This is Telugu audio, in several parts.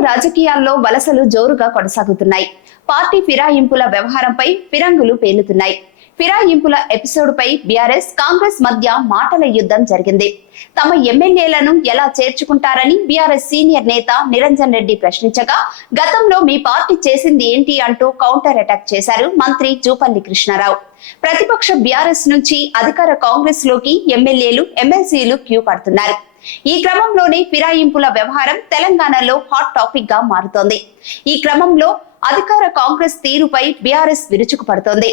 రాజకీయాల్లో వలసలు జోరుగా కొనసాగుతున్నాయి. పార్టీ ఫిరాయింపుల వ్యవహారంపై ఫిరంగులు పేలుతున్నాయి. ఫిరాయింపుల ఎపిసోడ్ పై బీఆర్ఎస్ కాంగ్రెస్ మధ్య మాటల యుద్ధం జరిగింది. తమ ఎమ్మెల్యేలను ఎలా చేర్చుకుంటారని బీఆర్ఎస్ సీనియర్ నేత నిరంజన్ రెడ్డి ప్రశ్నించగా గతంలో మీ పార్టీ చేసింది ఏంటి అంటూ కౌంటర్ అటాక్ చేశారు మంత్రి జూపల్లి కృష్ణారావు. ప్రతిపక్ష బీఆర్ఎస్ నుంచి అధికార కాంగ్రెస్లోకి ఎమ్మెల్యేలు ఎమ్మెల్సీలు క్యూ పడుతున్నారు. ఈ క్రమంలోనే ఫిరాయింపుల వ్యవహారం తెలంగాణలో హాట్ టాపిక్గా మారుతోంది. ఈ క్రమంలో అధికార కాంగ్రెస్ తీరుపై బీఆర్ఎస్ విరుచుకుపడుతోంది.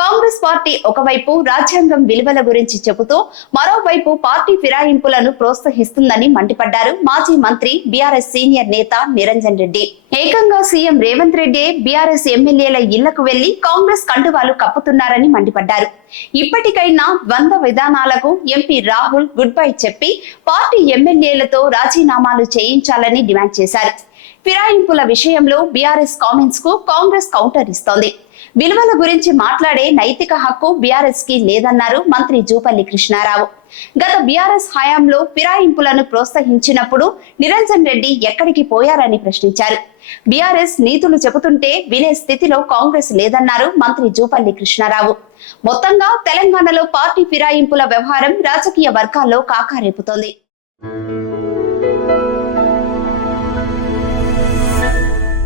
కాంగ్రెస్ పార్టీ ఒకవైపు రాజ్యాంగం విలువల గురించి చెబుతూ మరోవైపు పార్టీ ఫిరాయింపులను ప్రోత్సహిస్తుందని మండిపడ్డారు మాజీ మంత్రి బీఆర్ఎస్ సీనియర్ నేత నిరంజన్ రెడ్డి. ఏకంగా సీఎం రేవంత్ రెడ్డి బీఆర్ఎస్ ఎమ్మెల్యేల ఇళ్ళకు వెళ్ళి కాంగ్రెస్ కండువాలు కప్పుతున్నారని మండిపడ్డారు. ఇప్పటికైనా ద్వంద్వ విధానాలకు ఎంపీ రాహుల్ గుడ్ బై చెప్పి పార్టీ ఎమ్మెల్యేలతో రాజీనామాలు చేయించాలని డిమాండ్ చేశారు. ఫిరాయింపుల విషయంలో బీఆర్ఎస్ కామెంట్స్కు కాంగ్రెస్ కౌంటర్ ఇస్తోంది. విలువల గురించి మాట్లాడే నైతిక హక్కు బీఆర్ఎస్కి లేదన్నారు మంత్రి జూపల్లి కృష్ణారావు. గత బీఆర్ఎస్ హయాంలో ఫిరాయింపులను ప్రోత్సహించినప్పుడు నిరంజన్ రెడ్డి ఎక్కడికి పోయారని ప్రశ్నించారు. బీఆర్ఎస్ నీతులు చెబుతుంటే వినే స్థితిలో కాంగ్రెస్ లేదన్నారు మంత్రి జూపల్లి కృష్ణారావు. మొత్తంగా తెలంగాణలో పార్టీ ఫిరాయింపుల వ్యవహారం రాజకీయ వర్గాల్లో కాకారేపుతోంది.